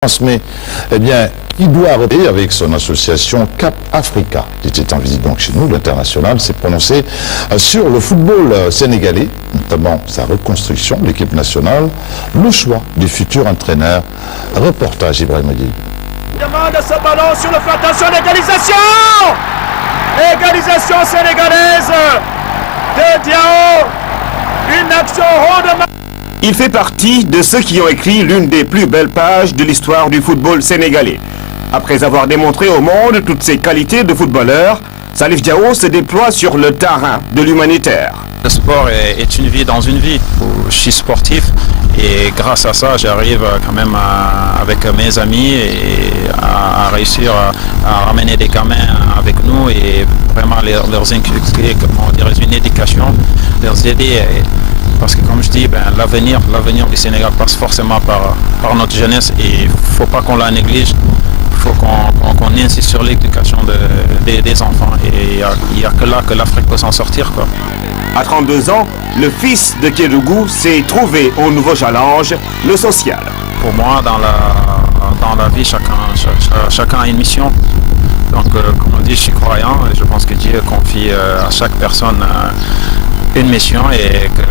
Mais eh bien, il doit arrêter avec son association Cap Africa, qui était en visite donc chez nous. L'international s'est prononcé sur le football sénégalais, notamment sa reconstruction, l'équipe nationale, le choix du futur entraîneur. Reportage Ibrahim Diédhiou. Demande ce ballon sur le flanc, attention, l'égalisation! Égalisation sénégalaise de Diao, une action rondement. Il fait partie de ceux qui ont écrit l'une des plus belles pages de l'histoire du football sénégalais. Après avoir démontré au monde toutes ses qualités de footballeur, Salif Diao se déploie sur le terrain de l'humanitaire. Le sport est une vie dans une vie. Je suis sportif et grâce à ça, j'arrive quand même avec mes amis à réussir à ramener des gamins avec nous et vraiment leur inculquer, comment dire, une éducation, leur aider. Parce que comme je dis, l'avenir du Sénégal passe forcément par notre jeunesse et il ne faut pas qu'on la néglige. Il faut qu'on insiste sur l'éducation des enfants et il n'y a que là que l'Afrique peut s'en sortir, quoi. À 32 ans, le fils de Kédougou s'est trouvé au nouveau challenge, le social. Pour moi, dans la vie, chacun a une mission. Donc, comme on dit, je suis croyant et je pense que Dieu confie à chaque personne une mission et que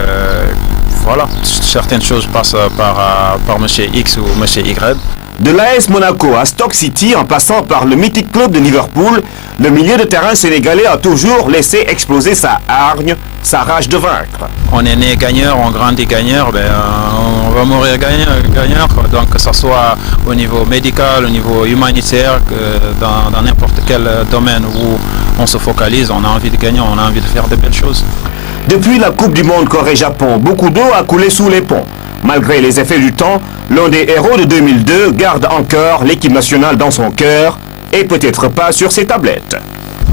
voilà, certaines choses passent par monsieur X ou monsieur Y. De l'AS Monaco à Stoke City, en passant par le mythique club de Liverpool, le milieu de terrain sénégalais a toujours laissé exploser sa hargne, sa rage de vaincre. On est né gagneur, on grandit gagneur, on va mourir gagneur. Donc que ce soit au niveau médical, au niveau humanitaire, dans n'importe quel domaine où on se focalise, on a envie de gagner, on a envie de faire de belles choses. Depuis la Coupe du Monde Corée-Japon, beaucoup d'eau a coulé sous les ponts. Malgré les effets du temps, l'un des héros de 2002 garde encore l'équipe nationale dans son cœur et peut-être pas sur ses tablettes.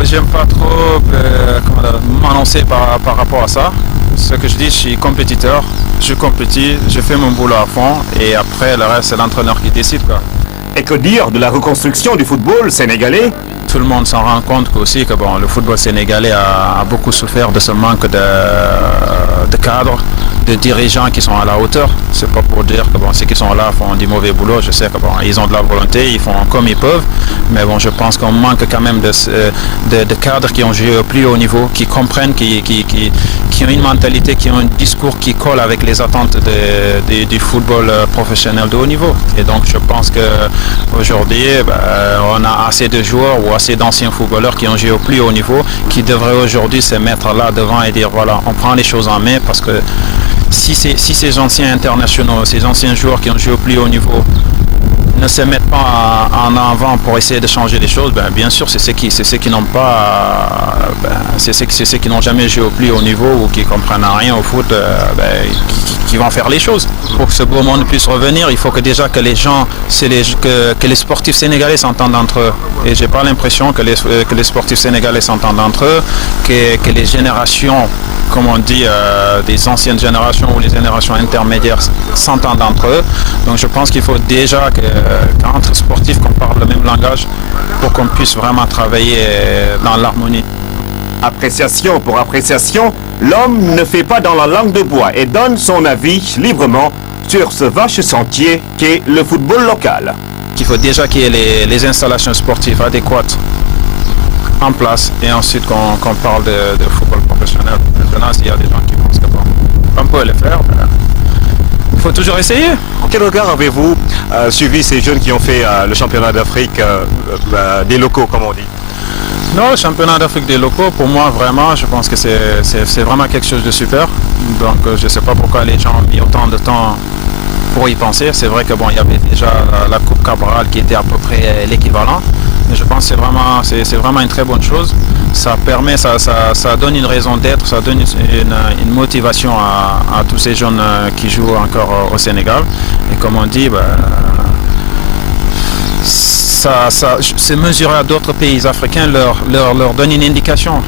J'aime pas trop m'annoncer par rapport à ça. Ce que je dis, je suis compétiteur, je compétis, je fais mon boulot à fond et après le reste c'est l'entraîneur qui décide, quoi. Et que dire de la reconstruction du football sénégalais? Tout le monde s'en rend compte aussi que le football sénégalais a beaucoup souffert de ce manque de cadres, de dirigeants qui sont à la hauteur. C'est pas pour dire que ceux qui sont là font du mauvais boulot. Je sais que ils ont de la volonté, ils font comme ils peuvent. Mais je pense qu'on manque quand même de cadres qui ont joué au plus haut niveau, qui comprennent, qui ont une mentalité, qui ont un discours qui colle avec les attentes du football professionnel de haut niveau. Et donc je pense qu'aujourd'hui, on a assez de joueurs ou assez d'anciens footballeurs qui ont joué au plus haut niveau, qui devraient aujourd'hui se mettre là devant et dire voilà, on prend les choses en main parce que si ces anciens internationaux, ces anciens joueurs qui ont joué au plus haut niveau ne se mettent pas en avant pour essayer de changer les choses, bien sûr c'est ceux qui n'ont pas, c'est ceux qui n'ont jamais joué au plus haut niveau ou qui comprennent rien au foot, qui vont faire les choses. Pour que ce beau monde puisse revenir, il faut que déjà que les gens, que les sportifs sénégalais s'entendent entre eux. Et j'ai pas l'impression que les sportifs sénégalais s'entendent entre eux, que les générations, comme on dit, des anciennes générations ou les générations intermédiaires s'entendent entre eux. Donc je pense qu'il faut déjà qu'entre sportifs qu'on parle le même langage pour qu'on puisse vraiment travailler dans l'harmonie. Appréciation pour appréciation, l'homme ne fait pas dans la langue de bois et donne son avis librement sur ce vaste sentier qu'est le football local. Il faut déjà qu'il y ait les installations sportives adéquates en place et ensuite qu'on parle de football professionnel. Maintenant, s'il y a des gens qui pensent qu'on peut le faire, il faut toujours essayer. En quel regard avez-vous suivi ces jeunes qui ont fait le championnat d'Afrique des locaux, comme on dit? Non, le championnat d'Afrique des locaux, pour moi, vraiment, je pense que c'est vraiment quelque chose de super. Donc, je ne sais pas pourquoi les gens ont mis autant de temps pour y penser. C'est vrai que il y avait déjà la Coupe Cabral qui était à peu près l'équivalent. Mais je pense que c'est vraiment une très bonne chose. Ça permet, ça donne une raison d'être, ça donne une motivation à tous ces jeunes qui jouent encore au Sénégal. Et comme on dit, c'est mesuré à d'autres pays africains, leur donne une indication.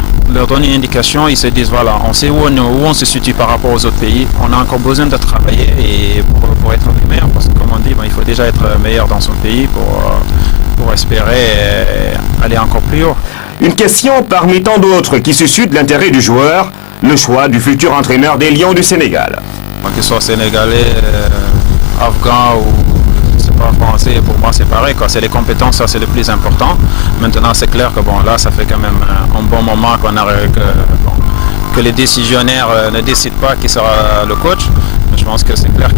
Ils se disent voilà, on sait où on se situe par rapport aux autres pays. On a encore besoin de travailler et pour être meilleur, parce que comme on dit, il faut déjà être meilleur dans son pays pour espérer aller encore plus haut. Une question parmi tant d'autres qui suscite l'intérêt du joueur, le choix du futur entraîneur des Lions du Sénégal. Qu'il soit sénégalais, afghan ou pas français, pour moi c'est pareil, quoi. C'est les compétences, ça c'est le plus important. Maintenant c'est clair que bon, là ça fait quand même un bon moment que les décisionnaires ne décident pas qui sera le coach. Je pense que c'est clair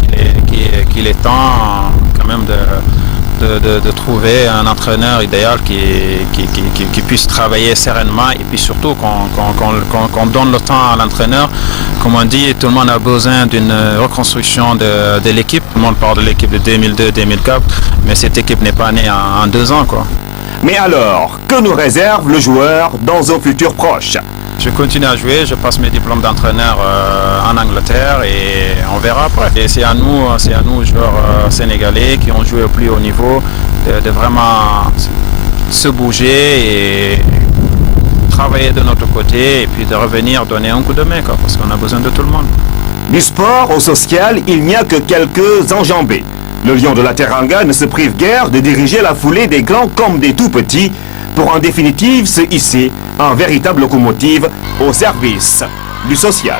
qu'il est temps quand même de trouver un entraîneur idéal qui puisse travailler sereinement et puis surtout qu'on donne le temps à l'entraîneur. Comme on dit, tout le monde a besoin d'une reconstruction de l'équipe. Tout le monde parle de l'équipe de 2002-2004, mais cette équipe n'est pas née en 2 ans, quoi. Mais alors, que nous réserve le joueur dans un futur proche? Je continue à jouer, je passe mes diplômes d'entraîneur en Angleterre et on verra après. Et c'est à nous, joueurs sénégalais qui ont joué au plus haut niveau, de vraiment se bouger et travailler de notre côté et puis de revenir donner un coup de main, quoi, parce qu'on a besoin de tout le monde. Du sport au social, il n'y a que quelques enjambés. Le lion de la Teranga ne se prive guère de diriger la foulée des grands comme des tout petits pour en définitive se hisser en véritable locomotive au service du social.